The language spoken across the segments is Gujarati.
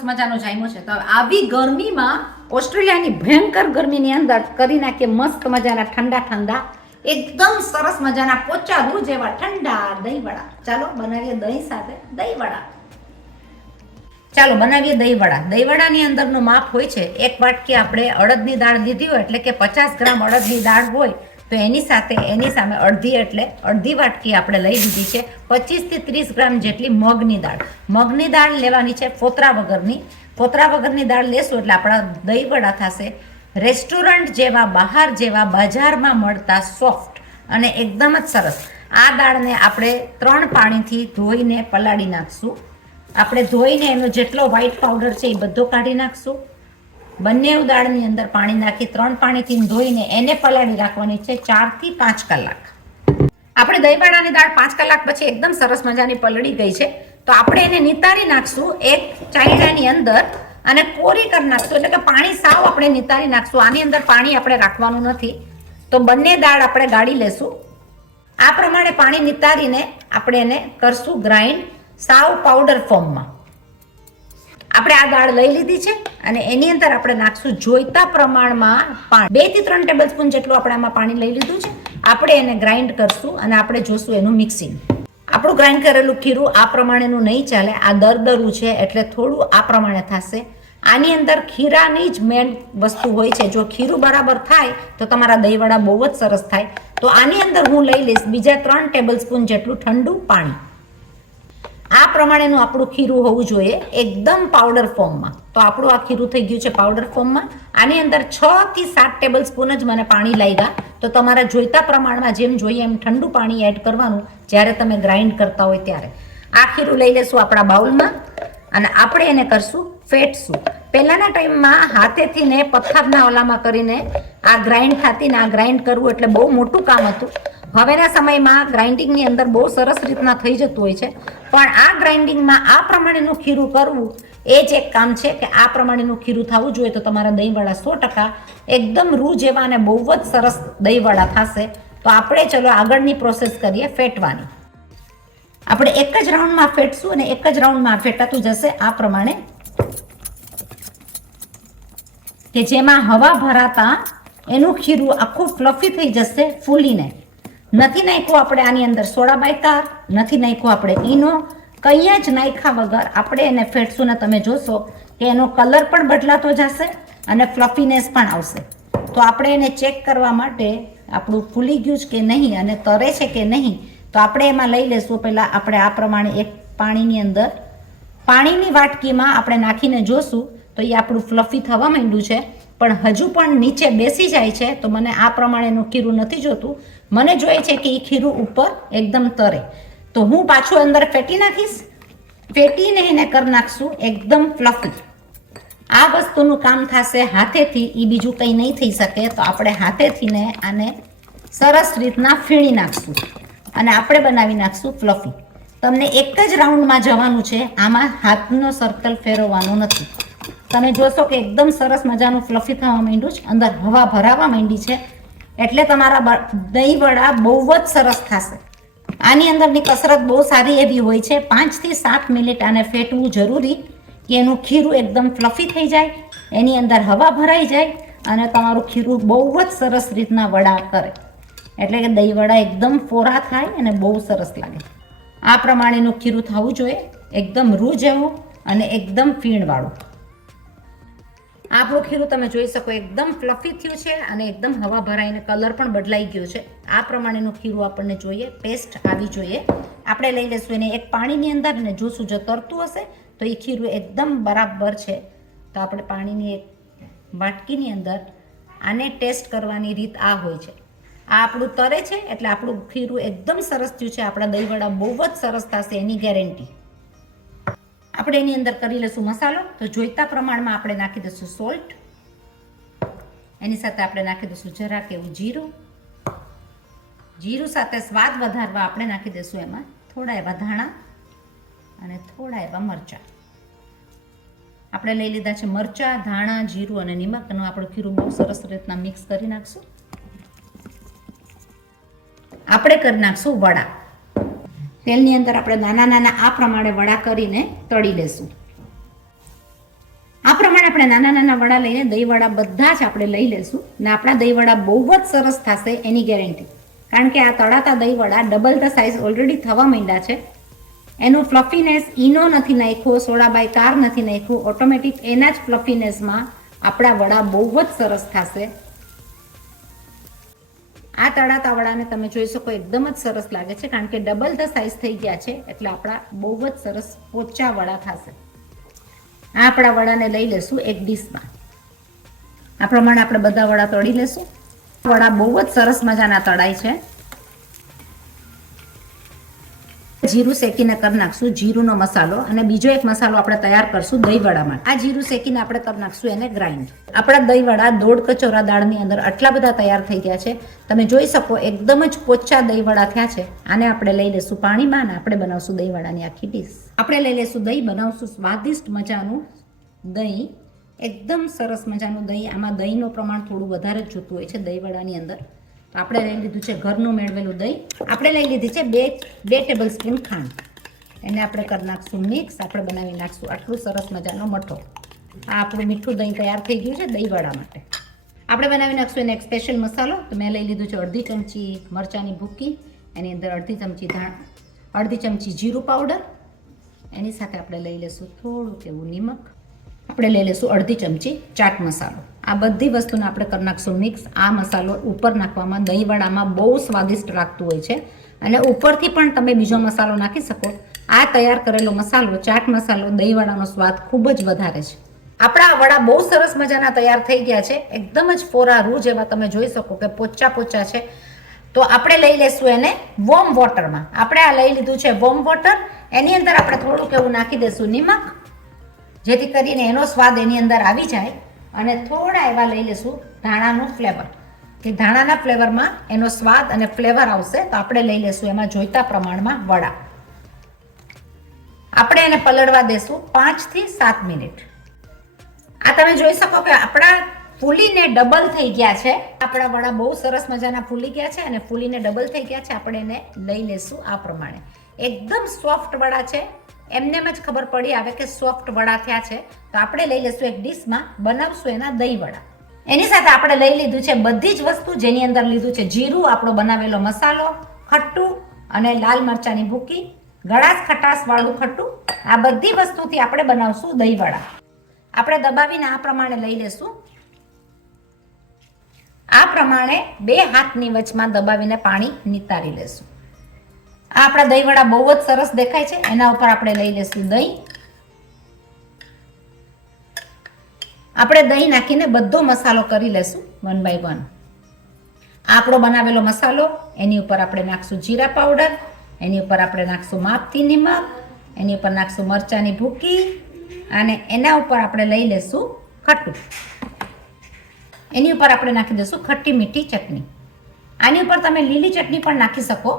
સરસ મજાનો જામ્યો છે. તો આવી ગરમીમાં ઓસ્ટ્રેલિયાની ભયંકર ગરમીની અંદર કરી નાખીએ મસ્ત મજાના ઠંડા ઠંડા એકદમ સરસ મજાના પોચા દૂધ જેવા ઠંડા દહીંવડા. ચાલો બનાવીએ દહીં સાથે દહીંવડા. ચાલો બનાવીએ દહીંવડા. દહીંવડાની અંદરનું માપ હોય છે 1 વાટકી આપણે અડદની દાળ લીધી હોય એટલે કે 50 ગ્રામ અડદની દાળ હોય તો એની સામે અડધી વાટકી આપણે લઈ લીધી છે 25 થી 30 ગ્રામ જેટલી મગની દાળ. મગની દાળ લેવાની છે ફોતરા વગરની દાળ લેશું એટલે આપણા દહીંવડા થશે રેસ્ટોરન્ટ જેવા બહાર જેવા બજારમાં મળતા સોફ્ટ અને એકદમ જ સરસ. આ દાળને આપણે 3 પાણીથી ધોઈને પલાળી નાખશું. આપણે ધોઈને એનો જેટલો વ્હાઈટ પાવડર છે એ બધો કાઢી નાખશું. બંને દાળની અંદર પાણી નાખી 3 પાણીથી ધોઈને એને પલાળી રાખવાની છે 4 થી 5 કલાક. આપણે દહીંવડાની દાળ 5 કલાક પછી એકદમ સરસ મજાની પલળી ગઈ છે તો આપણે એને નિતારી નાખશું એક ચાયણાની અંદર અને કોરી કરી નાખશું. એટલે કે પાણી સાવ આપણે નિતારી નાખશું. આની અંદર પાણી આપણે રાખવાનું નથી. તો બંને દાળ આપણે ગાળી લેશું. આ પ્રમાણે પાણી નિતારીને આપણે એને કરશું ગ્રાઇન્ડ સાવ પાવડર ફોર્મમાં. આપણે આ દાળ લઈ લીધી છે અને એની અંદર આપણે નાખશું જોઈતા પ્રમાણમાં પાણી. 2 થી 3 ટેબલ સ્પૂન જેટલું આપણે આમાં પાણી લઈ લીધું છે. આપણે એને ગ્રાઇન્ડ કરશું અને આપણે જોશું એનું મિક્સિંગ. આપણું ગ્રાઇન્ડ કરેલું ખીરું આ પ્રમાણેનું નહીં ચાલે. આ દરદરું છે એટલે થોડું આ પ્રમાણે થશે. આની અંદર ખીરાની જ મેન વસ્તુ હોય છે. જો ખીરું બરાબર થાય તો તમારા દહીંવડા બહુ જ સરસ થાય. તો આની અંદર હું લઈ લઈશ બીજા 3 ટેબલ સ્પૂન જેટલું ઠંડુ પાણી. આ પ્રમાણેનું આપણું ખીરું હોવું જોઈએ એકદમ પાવડર ફોર્મમાં. તો આપણું આ ખીરું થઈ ગયું છે પાવડર ફોર્મમાં. આની અંદર 6 થી 7 ટેબલ સ્પૂન જ મને પાણી લાગ્યા. તો તમારા જોઈતા પ્રમાણમાં જેમ જોઈએ એમ ઠંડુ પાણી એડ કરવાનું જ્યારે તમે ગ્રાઇન્ડ કરતા હોય ત્યારે. આ ખીરું લઈ લેશું આપણા બાઉલમાં અને આપણે એને કરશું ફેટશું. પહેલાના ટાઈમમાં હાથેથી ને પથ્થરના ઓલામાં કરીને આ ગ્રાઇન્ડ થતી ને આ ગ્રાઇન્ડ કરવું એટલે બહુ મોટું કામ હતું. હવેના સમયમાં ગ્રાઇન્ડિંગની અંદર બહુ સરસ રીતના થઈ જતું હોય છે. પણ આ ગ્રાઇન્ડિંગમાં આ પ્રમાણેનું ખીરું કરવું એ જ એક કામ છે કે આ પ્રમાણેનું ખીરું થવું જોઈએ તો તમારા દહીંવડા 100% એકદમ રૂ જેવા અને બહુ જ સરસ દહીંવડા થશે. તો આપણે ચલો આગળની પ્રોસેસ કરીએ ફેટવાની. આપણે એક જ રાઉન્ડમાં ફેટશું અને એક જ રાઉન્ડમાં ફેટાતું જશે આ પ્રમાણે કે જેમાં હવા ભરાતા એનું ખીરું આખું ફ્લફી થઈ જશે ફૂલીને. નથી નાખ્યું આપણે આની અંદર સોડા બાયકાર, નથી નાખ્યું આપણે ઈનો, કંઈ જ નાખ્યા વગર આપણે એને ફેટશું ને તમે જોશો કે એનો કલર પણ બદલાતો જશે અને ફ્લફીનેસ પણ આવશે. તો આપણે એને ચેક કરવા માટે આપણું ફૂલી ગયું છે કે નહીં અને તરે છે કે નહીં તો આપણે એમાં લઈ લેશું. પહેલાં આપણે આ પ્રમાણે એક પાણીની વાટકીમાં આપણે નાખીને જોશું તો એ આપણું ફ્લફી થવા માંડ્યું છે પણ હજુ પણ નીચે બેસી જાય છે. તો મને આ પ્રમાણેનું ખીરું નથી જોતું. મને જોઈએ છે કે એ ખીરું ઉપર એકદમ તરે. તો હું પાછું અંદર ફેટી નાખીશ. ફેટીને એને કરી નાખશું એકદમ ફ્લફી. આ વસ્તુનું કામ થશે હાથેથી. એ બીજું કંઈ નહીં થઈ શકે. તો આપણે હાથેથી ને આને સરસ રીતના ફીણી નાખશું અને આપણે બનાવી નાખશું ફ્લફી. તમને એક જ રાઉન્ડમાં જવાનું છે. આમાં હાથનો સર્કલ ફેરવવાનો નથી. તમે જોશો કે એકદમ સરસ મજાનું ફ્લફી થવા માંડ્યું છે. અંદર હવા ભરાવા માંડી છે એટલે તમારા દહીંવડા બહુ જ સરસ થશે. આની અંદરની કસરત બહુ સારી એવી હોય છે. 5 થી 7 મિનિટ આને ફેટવું જરૂરી કે એનું ખીરું એકદમ ફ્લફી થઈ જાય, એની અંદર હવા ભરાઈ જાય અને તમારું ખીરું બહુ જ સરસ રીતના વડા કરે. એટલે કે દહીંવડા એકદમ ફોરા થાય અને બહુ સરસ લાગે. આ પ્રમાણેનું ખીરું થવું જોઈએ એકદમ રૂ જેવું અને એકદમ ફીણવાળું. આપણું ખીરું તમે જોઈ શકો એકદમ ફ્લફી થયું છે અને એકદમ હવા ભરાઈને કલર પણ બદલાઈ ગયો છે. આ પ્રમાણેનું ખીરું આપણને જોઈએ, પેસ્ટ આવી જોઈએ. આપણે લઈ લઈશું એને એક પાણીની અંદર અને જોશું જો તરતું હશે તો એ ખીરું એકદમ બરાબર છે. તો આપણે પાણીની એક વાટકીની અંદર આને ટેસ્ટ કરવાની રીત આ હોય છે. આ આપણું તરે છે એટલે આપણું ખીરું એકદમ સરસ થયું છે. આપણા દહીંવડા બહુ જ સરસ થશે એની ગેરંટી. આપણે એની અંદર કરી લઈશું મસાલો. તો જોઈતા પ્રમાણમાં આપણે નાખી દઈશું સોલ્ટ. એની સાથે આપણે નાખી દઈશું જરાક એવું જીરું. જીરું સાથે સ્વાદ વધારવા આપણે નાખી દઈશું એમાં થોડા એવા ધાણા અને થોડા એવા મરચાં. આપણે લઈ લીધા છે મરચાં, ધાણા, જીરું અને નિમક. એનું આપણું ખીરું બહુ સરસ રીતના મિક્સ કરી નાખશું. આપણે કરી નાખશું વડા. તેલની અંદર આપણે નાના નાના આ પ્રમાણે વડા કરીને તળી લેશું. પ્રમાણે આપણે નાના નાના વડા લઈને દહીંવડા બધા જ આપણે લઈ લેશું ને આપણા દહીંવડા બહુ જ સરસ થશે એની ગેરંટી. કારણ કે આ તળાતા દહીંવડા ડબલ ધ સાઇઝ ઓલરેડી થવા માંડ્યા છે. એનું ફ્લફીનેસ ઈનો નથી નાખ્યો, સોડા બાય કાર નથી નાખ્યું, ઓટોમેટિક એના જ ફ્લફીનેસમાં આપણા વડા બહુ જ સરસ થશે. આ તળાતા વડાને તમે જોઈ શકો એકદમ જ સરસ લાગે છે કારણ કે ડબલ ધ સાઇઝ થઈ ગયા છે એટલે આપણા બહુ જ સરસ પોચા વડા થશે. આ આપણા વડાને લઈ લેશું એક ડીશમાં. આ પ્રમાણે આપણે બધા વડા તળી લેશું. વડા બહુ જ સરસ મજાના તળાય છે. જીરું શેકીને કરી નાખશું, જીરુંનો મસાલો, અને બીજો એક મસાલો આપણે તૈયાર કરશું દહીંવડા માટે. આ જીરું શેકીને આપણે કરી નાખશું એને ગ્રાઇન્ડ. આપણા દહીંવડા 1.5 કચોરા દાળની અંદર આટલા બધા તૈયાર થઈ ગયા છે. તમે જોઈ શકો એકદમ જ પોચા દહીંવડા થયા છે. આને આપણે લઈ લેશું પાણીમાં અને આપણે બનાવશું દહીંવડાની આખી ડીશ. આપણે લઈ લેશું દહીં, બનાવશું સ્વાદિષ્ટ મજાનું દહીં, એકદમ સરસ મજાનું દહીં. આમાં દહીંનું પ્રમાણ થોડું વધારે જ જોતું હોય છે દહીંવડાની અંદર. તો આપણે લઈ લીધું છે ઘરનું મેળવેલું દહીં. આપણે લઈ લીધી છે બે ટેબલ સ્પૂન ખાંડ. એને આપણે કરી નાખશું મિક્સ. આપણે બનાવી નાખશું આટલું સરસ મજાનો મઠો. આ આપણું મીઠું દહીં તૈયાર થઈ ગયું છે દહીંવડા માટે. આપણે બનાવી નાખશું એને એક સ્પેશિયલ મસાલો. તો મેં લઈ લીધું છે અડધી ચમચી મરચાંની ભૂકી, એની અંદર અડધી ચમચી જીરું પાવડર, એની સાથે આપણે લઈ લેશું થોડુંક એવું નિમક, આપણે લઈ લેશું અડધી ચમચી ચાટ મસાલો. આ બધી વસ્તુને આપણે કરી નાખશું મિક્સ. આ મસાલો ઉપર નાખવામાં દહીંવડામાં બહુ સ્વાદિષ્ટ લાગતું હોય છે અને ઉપરથી પણ તમે બીજો મસાલો નાખી શકો. આ તૈયાર કરેલો મસાલો, ચાટ મસાલો, દહીંવડાનો સ્વાદ ખૂબ જ વધારે છે. આપણા વડા બહુ સરસ મજાના તૈયાર થઈ ગયા છે. એકદમ જ ફોરા રૂ જેવા તમે જોઈ શકો કે પોચા પોચા છે. તો આપણે લઈ લેશું એને વોર્મ વોટરમાં. આપણે આ લઈ લીધું છે વોર્મ વોટર. એની અંદર આપણે થોડુંક એવું નાખી દઈશું નિમક, જેથી કરીને એનો સ્વાદ એની અંદર આવી જાય. અને થોડા એવા લઈ લેશું ધાણાનું ફ્લેવર, કે ધાણાના ફ્લેવરમાં એનો સ્વાદ અને ફ્લેવર આવશે. તો આપણે લઈ લેશું એમાં જોઈતા પ્રમાણમાં વડા. આપણે એને પલળવા દેશું 5 થી 7 મિનિટ. આ તમે જોઈ શકો કે આપણા ફૂલીને ડબલ થઈ ગયા છે. આપણા વડા બહુ સરસ મજાના ફૂલી ગયા છે અને ફૂલીને ડબલ થઈ ગયા છે. આપણે એને લઈ લેશું આ પ્રમાણે. એકદમ સોફ્ટ વડા છે. એમનેમ જ ખબર પડી આવે કે સોફ્ટ વડા થયા છે. તો આપણે લઈ લેશું એક ડીશમાં, બનાવશું એના દહીં વડા. એની સાથે આપણે લઈ લીધું છે બધી જ વસ્તુ, જેની અંદર લીધું છે જીરું, આપણો બનાવેલો મસાલો, ખટ્ટું અને લાલ મરચાંની ભૂકી, ગળાશ ખટાશ વાળું ખટ્ટું. આ બધી વસ્તુથી આપણે બનાવશું દહીં વડા. આપણે દબાવીને આ પ્રમાણે લઈ લેશું. આ પ્રમાણે 2 હાથની વચમાં દબાવીને પાણી નિતારી લેશું. આ આપણા દહીંવડા બહુ જ સરસ દેખાય છે. એના ઉપર આપણે લઈ લેશું દહીં. આપણે દહીં નાખીને બધો મસાલો કરી લેશું 1 by 1. આપણો બનાવેલો મસાલો, એની ઉપર આપણે નાખશું જીરા પાવડર, એની ઉપર આપણે નાખશું માપથી નિમક, એની ઉપર નાખશું મરચાંની ભૂકી અને એના ઉપર આપણે લઈ લેશું ખટ્ટું. એની ઉપર આપણે નાખી દઈશું ખટ્ટી મીઠી ચટણી. આની ઉપર તમે લીલી ચટણી પણ નાખી શકો,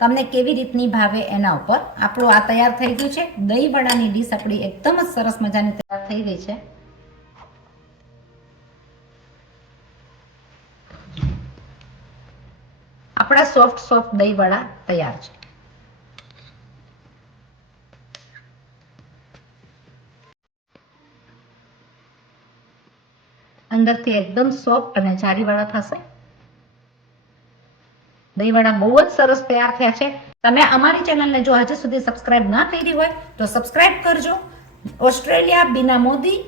તમને કેવી રીતની ભાવે એના ઉપર. આપણું આ તૈયાર થઈ ગયું છે. દહીં વડાની ડીશ આપણી એકદમ જ સરસ મજાની તૈયાર થઈ ગઈ છે. આપણા સોફ્ટ દહીં વડા તૈયાર છે. અંદરથી એકદમ સોફ્ટ અને જારીવાળા થશે. દહીંવડા બહુ જ સરસ તૈયાર થયા છે. તમે અમારી ચેનલને જો હજુ સુધી સબસ્ક્રાઇબ ના કરી હોય તો સબસ્ક્રાઇબ કરજો. ઓસ્ટ્રેલિયા બીના મોદી,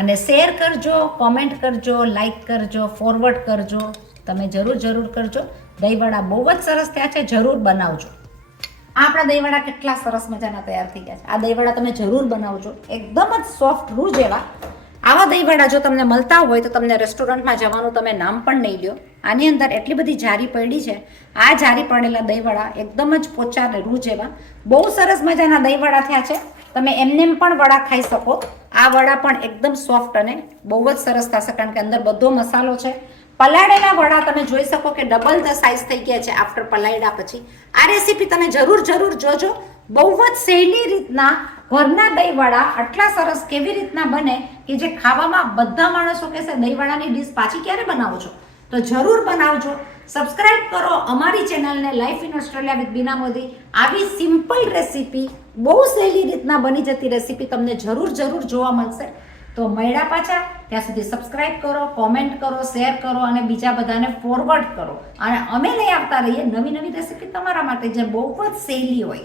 અને શેર કરજો, કોમેન્ટ કરજો, લાઈક કરજો, ફોરવર્ડ કરજો. તમે જરૂર કરજો. દહીંવડા બહુ જ સરસ થયા છે. જરૂર બનાવજો. આપણા દહીંવડા કેટલા સરસ મજાના તૈયાર થઈ ગયા છે. આ દહીંવડા તમે જરૂર બનાવજો. એકદમ જ સોફ્ટ રૂ જેવા. આવા દહીંવડા જો તમને મળતા હોય તો તમને રેસ્ટોરન્ટમાં જવાનું તમે નામ પણ નહીં લ્યો. આની અંદર એટલી બધી જારી પડી છે. આ જારી પડેલા દહીંવડા એકદમ જ પોચા રૂ જેવા બહુ સરસ મજાના દહીંવડા થયા છે. તમે એમનેમ પણ વડા ખાઈ શકો. આ વડા પણ એકદમ સોફ્ટ અને બહુ જ સરસ થશે કારણ કે અંદર બધો મસાલો છે. પલાળેલા વડા તમે જોઈ શકો કે ડબલ ધ સાઇઝ થઈ ગયા છે આફ્ટર પલાળ્યા પછી. આ રેસીપી તમે જરૂર જોજો. બહુ જ સહેલી રીતના ઘરના દહીંવડા આટલા સરસ કેવી રીતના બને કે જે ખાવામાં બધા માણસો કહેશે દહીંવડાની ડીશ પાછી ક્યારે બનાવો છો. તો જરૂર બનાવજો. સબસ્ક્રાઇબ કરો અમારી ચેનલને લાઈફ ઇન ઓસ્ટ્રેલિયા વિથ બીના મોદી. આવી સિમ્પલ રેસીપી બહુ સહેલી રીતના બની જતી રેસીપી તમને જરૂર જોવા મળશે. તો મળ્યા પાછા, ત્યાં સુધી સબસ્ક્રાઇબ કરો, કોમેન્ટ કરો, શેર કરો અને બીજા બધાને ફોરવર્ડ કરો. અને અમે લઈ આવતા રહીએ નવી રેસીપી તમારા માટે જે બહુ જ સહેલી હોય.